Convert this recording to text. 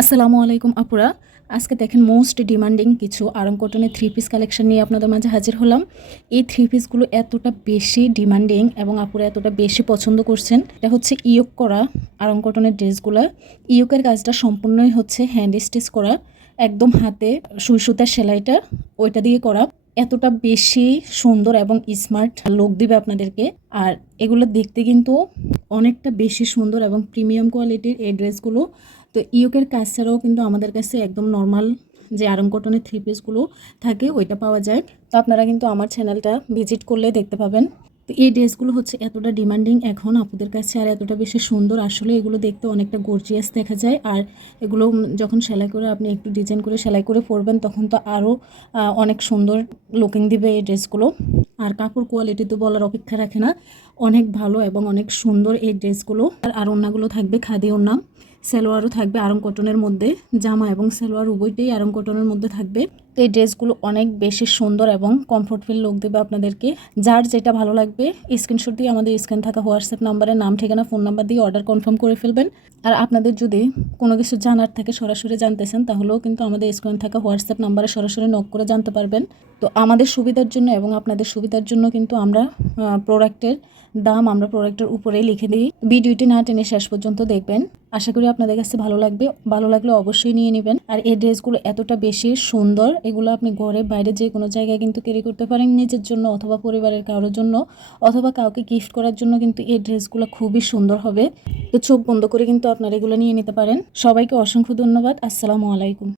আসসালামু আলাইকুম আপুরা। আজকে দেখেন মোস্ট ডিমান্ডিং কিছু আরাম কটনের থ্রি পিস কালেকশন নিয়ে আপনাদের মাঝে হাজির হলাম। এই থ্রি পিসগুলো এতটা বেশি ডিমান্ডিং এবং আপুরা এতটা বেশি পছন্দ করছেন। এটা হচ্ছে ইয়োক করা আরাম কটনের ড্রেসগুলো ইয়োকের কাজটা সম্পূর্ণই হচ্ছে হ্যান্ড স্টিচ করা, একদম হাতে সুই সুতার সেলাইটা ওইটা দিয়ে করা। এতটা বেশি সুন্দর এবং স্মার্ট লোক দিবে আপনাদেরকে। আর এগুলো দেখতে কিন্তু অনেকটা বেশি সুন্দর এবং প্রিমিয়াম কোয়ালিটির এই ড্রেসগুলো। তো ইউকের কাজ ছাড়াও কিন্তু আমাদের কাছে একদম নর্মাল যে আরম কটনের থ্রি পিসগুলো থাকে, ওইটা পাওয়া যায়। তো আপনারা কিন্তু আমার চ্যানেলটা ভিজিট করলে দেখতে পাবেন। তো এই ড্রেসগুলো হচ্ছে এতটা ডিমান্ডিং এখন আপুদের কাছে, আর এতটা বেশি সুন্দর। আসলে এগুলো দেখতে অনেকটা গর্জিয়াস দেখা যায়। আর এগুলো যখন সেলাই করে আপনি একটু ডিজাইন করে সেলাই করে পরবেন, তখন তো আরও অনেক সুন্দর লুকিং দিবে এই ড্রেসগুলো। আর কাপড় কোয়ালিটি তো বলার অপেক্ষা রাখে না। অনেক ভালো এবং অনেক সুন্দর এই ড্রেসগুলো। আর আর ওড়নাগুলো থাকবে খাদি ওড়না। সালোয়ারও থাকবে আরং কটনের মধ্যে, জামা এবং সালোয়ার উভয়টাই আরং কটনের মধ্যে থাকবে। তো এই ড্রেসগুলো অনেক বেশি সুন্দর এবং কমফোর্টফুল লুক দেবে আপনাদেরকে। যার যেটা ভালো লাগবে স্ক্রিনশট দিয়ে আমাদের স্ক্রিন থাকা হোয়াটসঅ্যাপ নাম্বারে নাম, ঠিকানা ফোন নাম্বার দিয়ে অর্ডার কনফার্ম করে ফেলবেন। আর আপনাদের যদি কোনো কিছু জানার থাকে, সরাসরি জানতেছেন, তাহলেও কিন্তু আমাদের স্ক্রিন থাকা হোয়াটসঅ্যাপ নাম্বারে সরাসরি নক করে জানতে পারবেন। তো আমাদের সুবিধার জন্য এবং আপনাদের সুবিধার জন্য কিন্তু আমরা প্রোডাক্টের দাম আমরা প্রোডাক্টের উপরেই লিখে দিই। ভিডিওটি না টেনে শেষ পর্যন্ত দেখবেন। আশা করি আপনাদের কাছে ভালো লাগবে। ভালো লাগলে অবশ্যই নিয়ে নেবেন। আর এই ড্রেসগুলো এতটা বেশি সুন্দর, এগুলো আপনি ঘরে বাইরে যে কোনো জায়গায় কিন্তু ক্যারি করতে পারেন নিজের জন্য অথবা পরিবারের কারোর জন্য অথবা কাউকে গিফট করার জন্য কিন্তু এই ড্রেসগুলো খুবই সুন্দর হবে। তো চোখ বন্ধ করে কিন্তু আপনারা এগুলো নিয়ে নিতে পারেন। সবাইকে অসংখ্য ধন্যবাদ। আসসালামু আলাইকুম।